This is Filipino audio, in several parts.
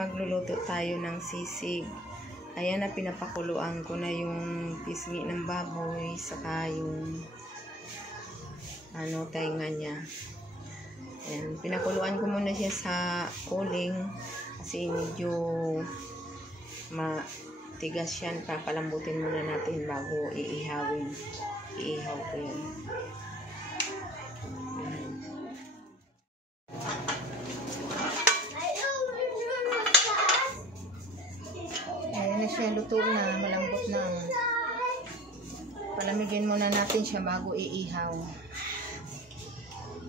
magluluto tayo ng sisig. Ayan na, pinapakuluan ko na yung pisngi ng baboy, saka yung tainga niya. Ayan, pinakuluan ko muna siya sa uling kasi medyo matigas yan. Papalambutin muna natin bago iihawin. Iihaw ko yan. Ayan na siya, luto na, malambot na. Palamigin muna natin siya bago iihaw.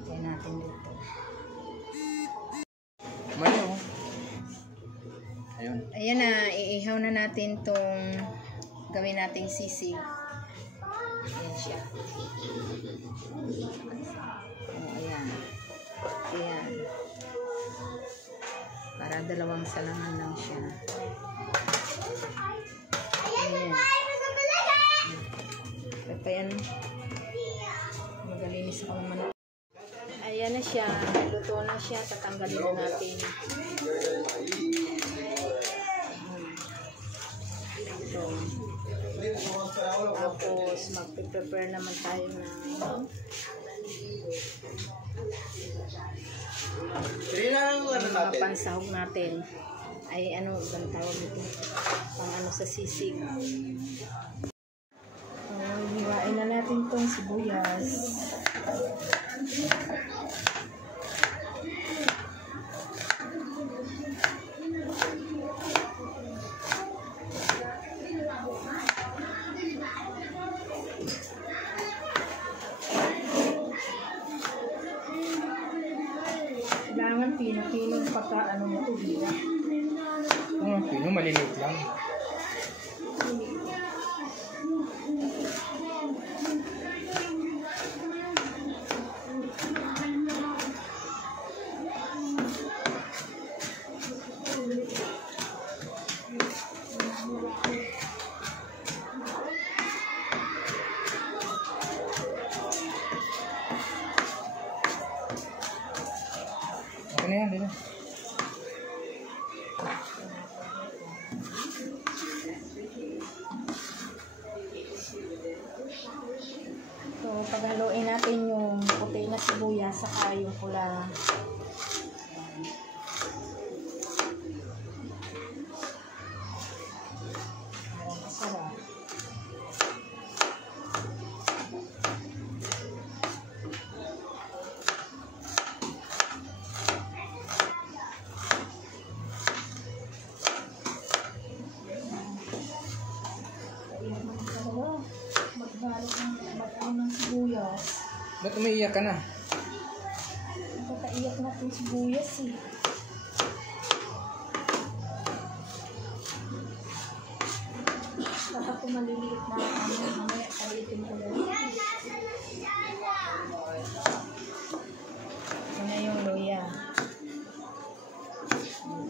Ayan natin dito. Ayun. Ayan na, iihaw na natin tong gawin nating sisig. Ayan siya. Ayan. Ayan. Para dalawang salangan lang siya. Ayan. Ito yan. Magalinis ako naman. Ayan na siya. Luto na siya. Tatanggalin na natin. Ito. Tapos mag-prepare naman tayo ng mga pansahog natin. Ay bang tawag ito? Pang sa sisig. Hiwain na natin itong sibuyas. Kailangan pino-pino pagka nito dito. Pino maliliit lang. Ano yan? Dito. So, paghaluin natin yung puti na sibuyas saka yung pula. Masarap. Mag-ano ng sibuyas. Ba't umiiyak ka na? Nakakaiyak natin sibuyas eh. Dapat kung maliliit na mamaya palitin ko lang. Ito na yung luya.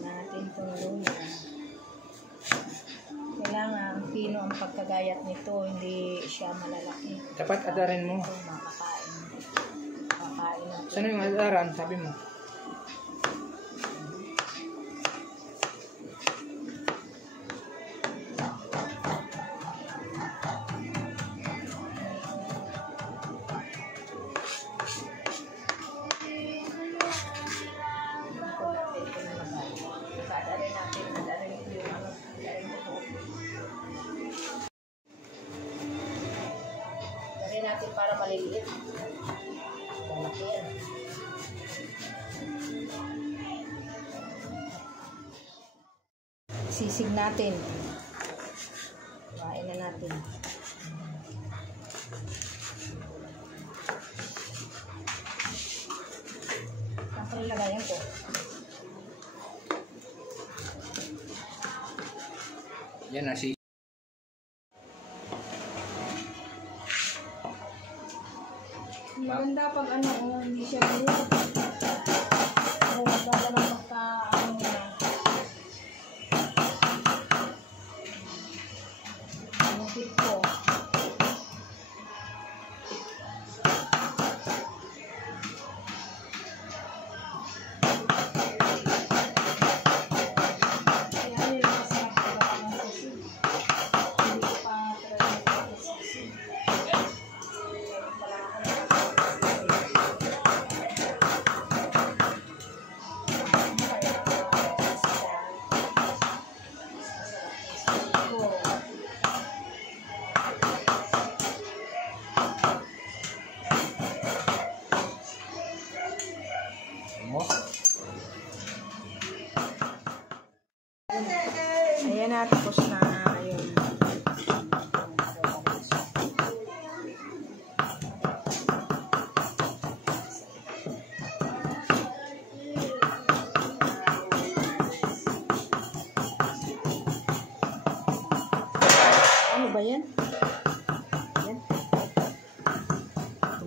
Natin itong luya. Kailangan pino ang pagkagayat nito, hindi siya malalaki. Dapat adarin mo. Ito makakain. Kakain natin. Saan yung adaran? Sabi mo. Natin para maliliit. Malaki yan. Sisig natin. Kain na natin. Tapos ilagayan ko. Yan na si. Maganda pag hindi siya buo. Maganda naman pagka na. Lupit ko.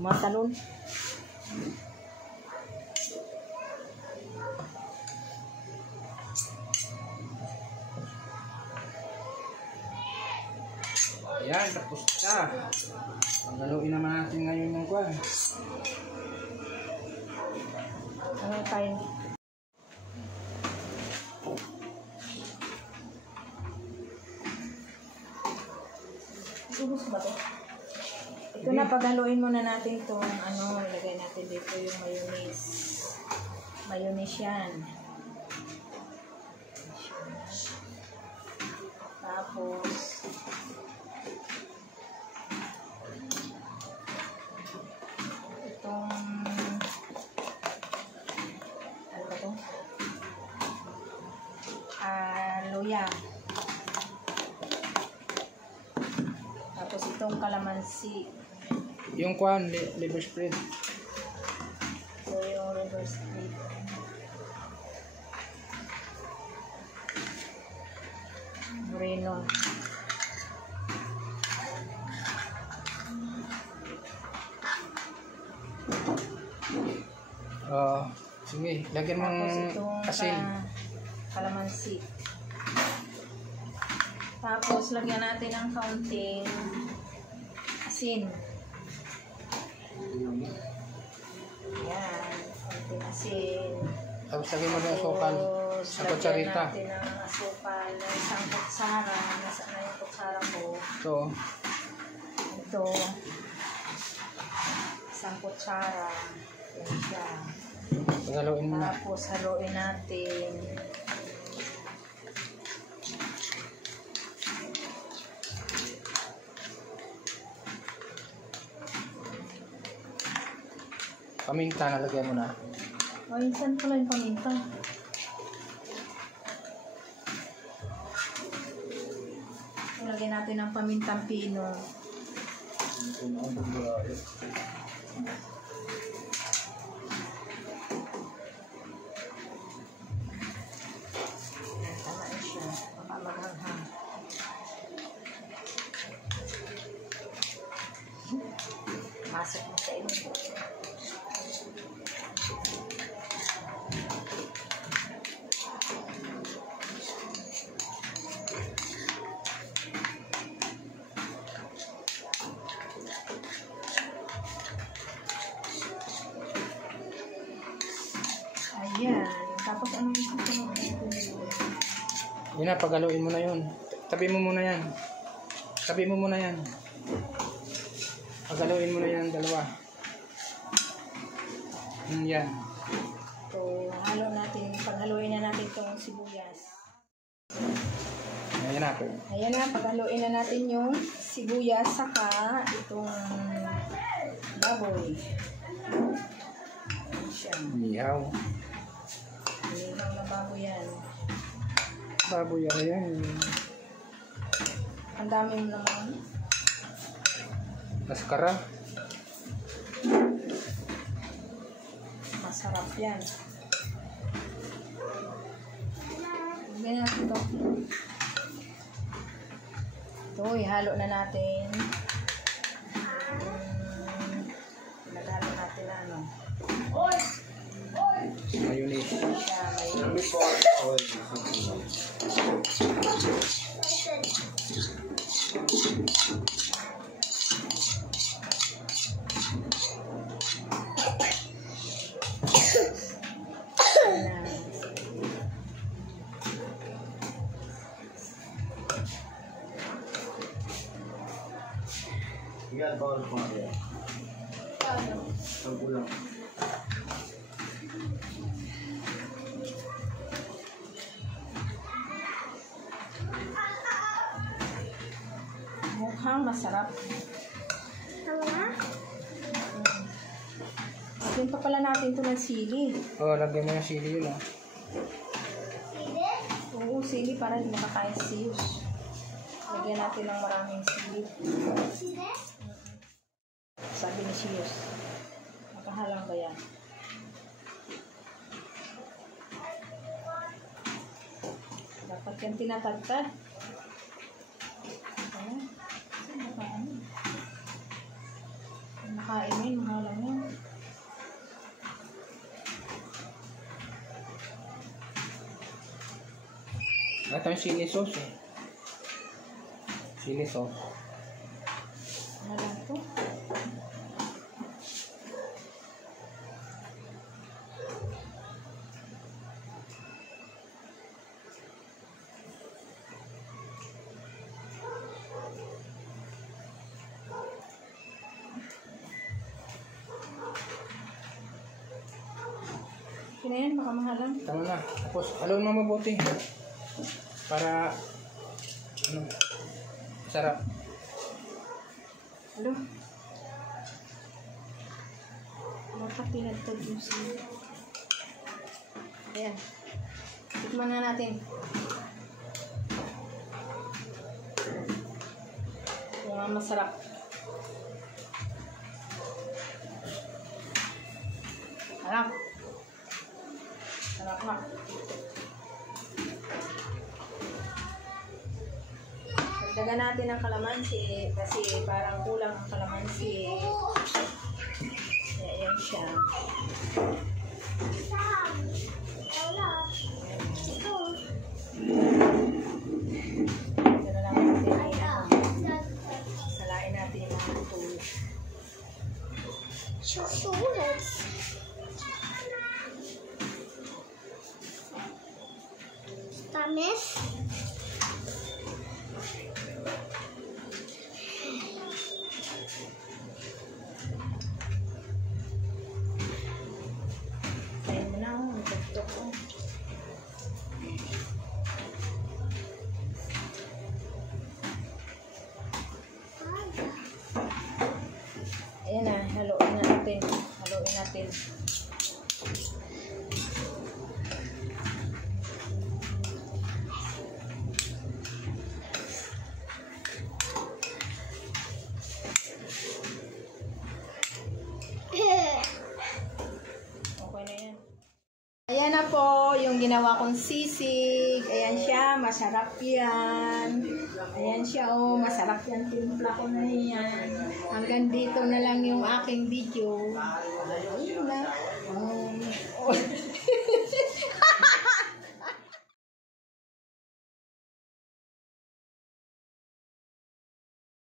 Tumatalon. Ayan, tapos na. Pagaluin naman natin ngayon yung kwan. Ano tayo? Ubus ba to? Ito na, paghaluin muna natin itong ano, ilagay natin dito yung mayonnaise. Mayonnaise yan. Tapos, itong, ano ba to? Luya. Tapos itong kalamansi. Yung kwan, liver spread. So yung reverse spread. Moreno. Sige, lagyan mo Tapos ng itong asin. kalamansi. Tapos lagyan natin ng kaunting asin. Yan, kaunting asin. Tapos lagyan mo ng asukal. Sa kutsarita. Tapos lagyan natin ng asukal na isang kutsara. Nasaan na yung kutsara ko? Ito. Ito. Isang kutsara. Yan siya. Pagaluin mo na. Tapos haluin natin. Paminta na lagyan mo na. Ay, saan pala yung paminta? Lagyan natin ng pamintang pino. Tama na siya. Baka maghanghang. Masok mo sa inyo. Ayan. Tapos ano yung susunod natin? Yun na, pagaluin mo na yun. Tabi mo muna yan. Tabi mo muna yan. Pagaluin mo na yan, dalawa. Yan. So, halo natin. Paghaluin na natin itong sibuyas. Ayan na. Ayan na, paghaluin na natin yung sibuyas saka itong baboy. Ayan siya. Ihaw. Lihaw na baboy yan. Baboy yan. Ang dami mo naman. Maskara. Masarap yan. Lagyan natin ito. Ito, ihalo na natin. Naghalo natin na ano. Mayonnaise. Siya, may Yan, bawal ko nga yan. Ang ulang. mukhang masarap. Lagyan pa pala natin ito ng sili. Oh, lagyan mo yung sili yun. Oo, sili para hindi makakain si Yus. Lagyan natin ng maraming sili. Sabi ni Siyos. Makahalang ba yan? Dapat yan tinatagtad. Ayan. Saan nakaano? Nakainin, mahal tayong chili sauce eh. Chili sauce. Ano lang to? Kaya yan, makamahal lang. Tama na. Tapos, haluin mo mabuti. Para, ano, sarap. Halo. Dapat pinagtag yung sili. Ayan. Tikman na natin. Yung masarap. Sarap. Sarap na. Dagdagan natin ang kalamansi kasi parang kulang ang kalamansi. Ayan siya. Pero lang natin salain natin yung mga tulo. Tamis. Kain mo na ako. Nagtagtok ko. Ayan na. Haluin natin. Haluin natin. Okay na yan. Ayan na po, yung ginawa kong sisig. Ayan siya, masarap yan. Ayan siya, oh, masarap yan. Timpla ko na yan. Hanggang dito na lang yung aking video. Ayun na.